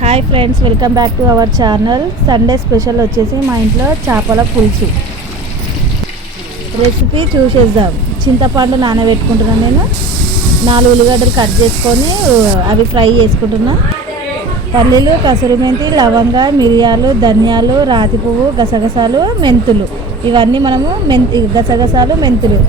Hi friends, welcome back to our channel. Sunday special వచ్చేసి మా ఇంట్లో చేపల పులుసు రెసిపీ చూసేద్దాం. చింతపండు నానబెట్టుకుంటున్నాను. నేను 4 ఉల్లిగడ్డలు కట్ చేసుకొని అవి ఫ్రై చేసుకుంటున్నా. పల్లీలు, కసూరి మెంతి, లవంగ, మిరియాలు, ధనియాలు, రాతి పువ్వు, గసగసాలు, మెంతులు. ఇవన్నీ మనము గసగసాలు, మెంతులు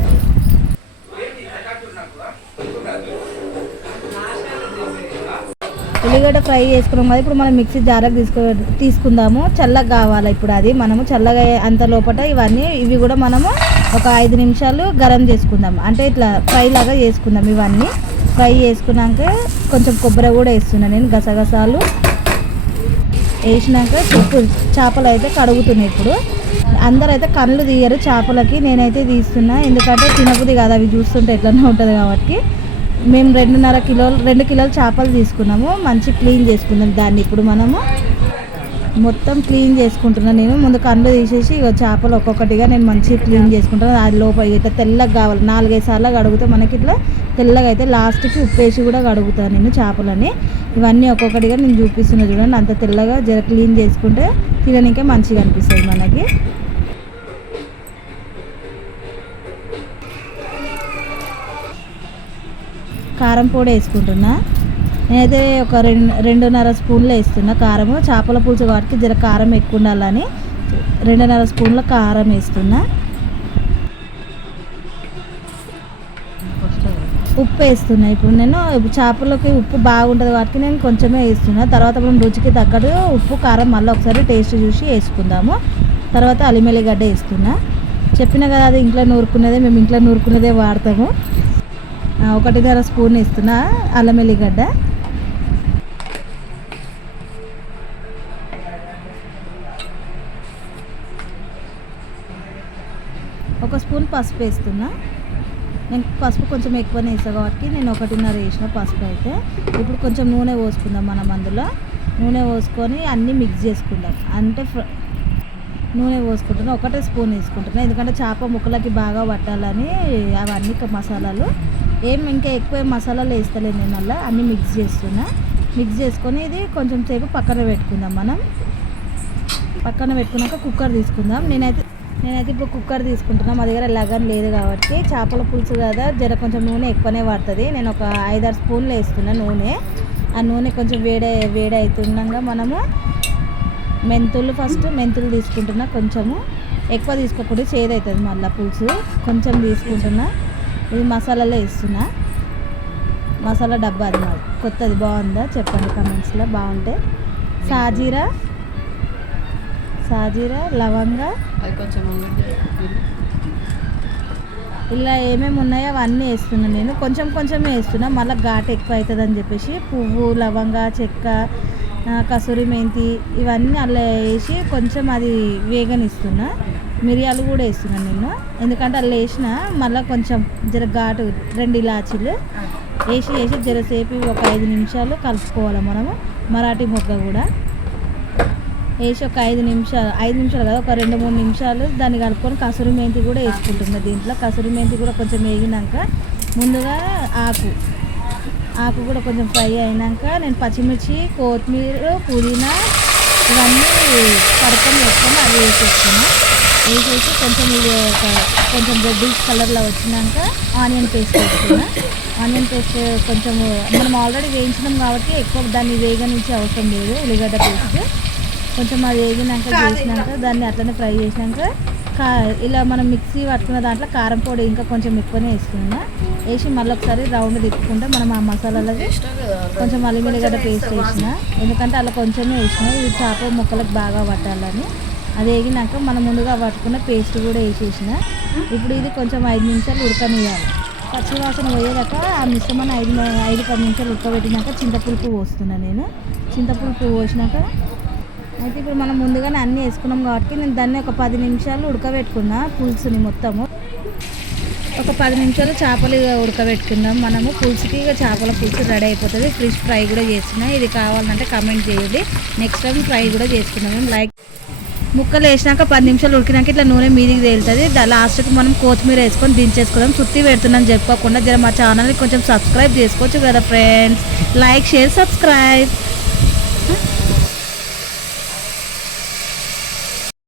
ఉల్లిగడ్డ ఫ్రై చేసుకున్నాం కదా. ఇప్పుడు మనం మిక్సీ జార్కి తీసుకుందాము. చల్లగా కావాలి ఇప్పుడు అది. మనము చల్లగా అంత లోపల ఇవి కూడా మనము ఒక 5 నిమిషాలు గరం చేసుకుందాం. అంటే ఇట్లా ఫ్రై లాగా చేసుకుందాం. ఇవన్నీ ఫ్రై చేసుకున్నాక కొంచెం కొబ్బరి కూడా వేస్తున్నాను నేను. గసగసాలు వేసినాక చేపలు అయితే కడుగుతున్నాయి. ఇప్పుడు అందరూ అయితే కళ్ళు తీయరు చేపలకి, నేనైతే తీస్తున్నా. ఎందుకంటే తినబుద్ధి కాదు అవి చూస్తుంటే ఎట్లనే ఉంటుంది కాబట్టి. మేము 2 కిలోలు చేపలు తీసుకున్నాము. మంచి క్లీన్ చేసుకుందాం దాన్ని. ఇప్పుడు మనము మొత్తం క్లీన్ చేసుకుంటున్నాను నేను. ముందు కళ్ళు తీసేసి చేపలు ఒక్కొక్కటిగా నేను మంచిగా క్లీన్ చేసుకుంటాను. అది లోపల ఇట్లా తెల్లగా కావాలి. 4-5 సార్లు కడుగుతా మనకి ఇట్లా తెల్లగా అయితే లాస్ట్కి ఉప్పేసి కూడా కడుగుతాను నేను చేపలని. ఇవన్నీ ఒక్కొక్కటిగా నేను చూపిస్తున్నా చూడండి. అంత తెల్లగా జర క్లీన్ చేసుకుంటే తినడానికే మంచిగా అనిపిస్తుంది మనకి. కారం పొడి వేసుకుంటున్నా. నేనైతే ఒక 2.5 స్పూన్లు వేస్తున్నా కారము. చేపల పులుసు కాబట్టి జర కారం ఎక్కువ ఉండాలని 2.5 స్పూన్ల కారం వేస్తున్నా. ఉప్పు వేస్తున్నా. ఇప్పుడు నేను చేపలకి ఉప్పు బాగుంటుంది కాబట్టి నేను కొంచెమే వేస్తున్నా. తర్వాత మనం రుచికి తగ్గట్టు ఉప్పు కారం మళ్ళీ ఒకసారి టేస్ట్ చూసి వేసుకుందాము. తర్వాత అల్లం ఎల్లిగడ్డ వేస్తున్నా. చెప్పిన కదా అది ఇంట్లో నూరుకునేదే, మేము ఇంట్లో నూరుకునేదే వాడతాము. 1.5 స్పూన్ వేస్తున్నా అల్లం ఎల్లిగడ్డ. ఒక స్పూన్ పసుపు వేస్తున్నా. నేను పసుపు కొంచెం ఎక్కువనే వేసా కాబట్టి నేను 1.5 వేసిన పసుపు అయితే. ఇప్పుడు కొంచెం నూనె పోసుకుందాం మనం. అందులో నూనె పోసుకొని అన్నీ మిక్స్ చేసుకుందాం. అంటే నూనె పోసుకుంటున్నా. 1 స్పూన్ వేసుకుంటున్నా ఎందుకంటే చేప ముక్కలకి బాగా పట్టాలని. అవన్నీ మసాలాలు ఇంకా ఎక్కువ మసాలాలు వేస్తలేదు నేను. అలా అన్నీ మిక్స్ చేస్తున్నా. మిక్స్ చేసుకొని ఇది కొంచెం సేపు పక్కన పెట్టుకుందాం మనం. పక్కన పెట్టుకున్నాక కుక్కర్ తీసుకుందాం. నేనైతే ఇప్పుడు కుక్కర్ తీసుకుంటున్నా. మా దగ్గర లగన్ లేదు కాబట్టి. చేపల పులుసు కదా జర కొంచెం నూనె ఎక్కువనే పడుతుంది. నేను ఒక 5-6 స్పూన్లు వేస్తున్నా నూనె. ఆ నూనె కొంచెం వేడి అవుతుండగా మనము మెంతులు తీసుకుంటున్నా. కొంచెము ఎక్కువ తీసుకోకుండా చేదవుతుంది మళ్ళీ పులుసు. కొంచెం తీసుకుంటున్నా. ఇది మసాలాలో వేస్తున్నా. మసాలా డబ్బా అది మాది కొత్తది. బాగుందా చెప్పండి కమెంట్స్లో. బాగుంటే సాజీరా లవంగ ఇలా ఏమేమి ఉన్నాయో అవన్నీ వేస్తున్నాను నేను. కొంచెమే వేస్తున్నా. మళ్ళీ ఘాటు ఎక్కువ అవుతుంది అని చెప్పేసి పువ్వు, లవంగ, చెక్క, కసూరి మెంతి ఇవన్నీ అలా వేసి కొంచెం అది వేగనిస్తున్నా. మిరియాలు కూడా వేస్తున్నాను నేను. ఎందుకంటే అలా వేసిన మళ్ళీ కొంచెం జర ఘాటు 2 ఇలాచీలు వేసి జరసేపు ఒక 5 నిమిషాలు కలుపుకోవాలి మనము. మరాఠీ మొగ్గ కూడా వేసి ఒక 5 నిమిషాలు కదా, ఒక 2-3 నిమిషాలు దాన్ని కలుపుకొని కసూరి మెంతి కూడా వేసుకుంటున్నా దీంట్లో. కసూరి మెంతి కూడా కొంచెం వేగినాక ముందుగా ఆకు కూడా కొంచెం ఫ్రై అయినాక నేను పచ్చిమిర్చి, కొత్తిమీర, పుదీనా ఇవన్నీ కడుక్కొని వేసుకొని అవి వేసేసి కొంచెం ఇది కొంచెం రెడ్డిష్ కలర్లో వచ్చినాక ఆనియన్ పేస్ట్ వేసుకున్నా. ఆనియన్ పేస్ట్ కొంచెం మనం ఆల్రెడీ వేయించినాం కాబట్టి ఎక్కువ దాన్ని వేగనించే అవసరం లేదు. ఉల్లిగడ్డ పేస్ట్ కొంచెం అది వేగినాక చేసినాక దాన్ని అట్లనే ఫ్రై చేసినాక ఇలా మనం మిక్సీ పట్టుకున్న దాంట్లో కారం పొడి ఇంకా కొంచెం ఎక్కువనే వేసుకున్నా. వేసి మళ్ళీ ఒకసారి రౌండ్ తిప్పుకుంటే మనం ఆ మసాలాలకి కొంచెం అల్లం ఎల్లిగడ్డ పేస్ట్ వేసిన. ఎందుకంటే అలా కొంచెమే వేసిన. ఇది చేప ముక్కలకు బాగా పట్టాలని. అది వేగినాక మనం ముందుగా పట్టుకున్న పేస్ట్ కూడా వేసేసిన. ఇప్పుడు ఇది కొంచెం 5 నిమిషాలు ఉడకనియాలి. పచ్చివాసన పోయేదాకా ఆ మిశ్రమాన్ని 5-10 నిమిషాలు ఉడకబెట్టినాక చింతపులుపు పోస్తున్నాను నేను. చింతపులుపు పోసినాక అయితే ఇప్పుడు మనం ముందుగానే అన్నీ వేసుకున్నాం కాబట్టి నేను దాన్ని ఒక 10 నిమిషాలు ఉడకబెట్టుకున్నా పులుసుని మొత్తము. ఒక 10 నిమిషాలు చేపలు ఉడకబెట్టుకుందాం మనము. పులుసుకి చేపల పులుసు రెడీ అయిపోతుంది. ఫిష్ ఫ్రై కూడా చేస్తున్నా. ఇది కావాలంటే కమెంట్ చేయండి. నెక్స్ట్ టైం ఫ్రై కూడా చేసుకున్నాము. ముక్కలు వేసినాక 10 నిమిషాలు ఉడికినాక ఇట్లా నూనె మీదికి తేలుతుంది. లాస్ట్కి మనం కొత్తిమీర వేసుకొని దించేసుకుందాం. చుట్టి పెడుతున్నాను చెప్పుకోకుండా జర మా ఛానల్ని కొంచెం సబ్స్క్రైబ్ చేసుకోవచ్చు కదా ఫ్రెండ్స్. Like, share, subscribe.